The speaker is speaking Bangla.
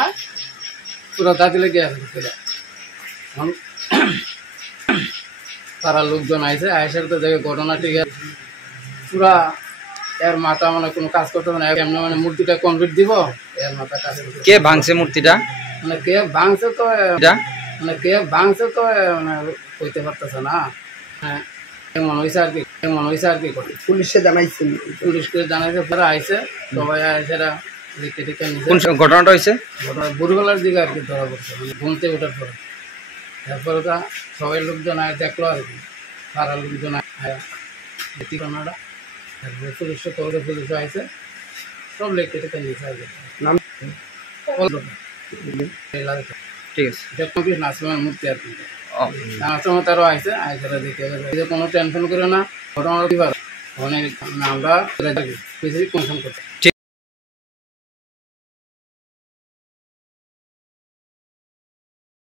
না পুরো দাঁতি লেগে আছে এখন তারা লোকজন আইসে আইসার তো দেখে ঘটনা ঠিক আছে পুরা এর মাথা মানে কোনো কাজ করতে হবে না এমনি মানে মূর্তিটা কমপ্লিট দিব এর মাথা কাজ কে ভাঙছে মূর্তিটা মানে কে ভাঙছে তো মানে কে ভাঙছে তো মানে কইতে পারতেছে না হ্যাঁ মনে হয়েছে আর কি করে পুলিশে জানাইছেন পুলিশকে জানাইছে পরে আইসে সবাই আইসেরা দেখে টেকে কোন ঘটনাটা হয়েছে ভোরবেলার দিকে আর কি ধরা পড়ছে মানে ঘুমতে ওঠার পরে তারপরে তা সবাই লোকজন আয় দেখলো আর কি পাড়ার লোকজন আয় দেখি ঘটনাটা তারপরে পুলিশে তবে পুলিশও আইসে সব লেখে টেকে নিয়েছে আর কি নাম ঠিক আছে দেখুন কি নাসিমের মূর্তি আর কি নাসিমের তারও আইসে আইসেরা দেখে কোনো টেনশন করে না ঘটনা দিবার অনেক আমরা বেশি টেনশন করতে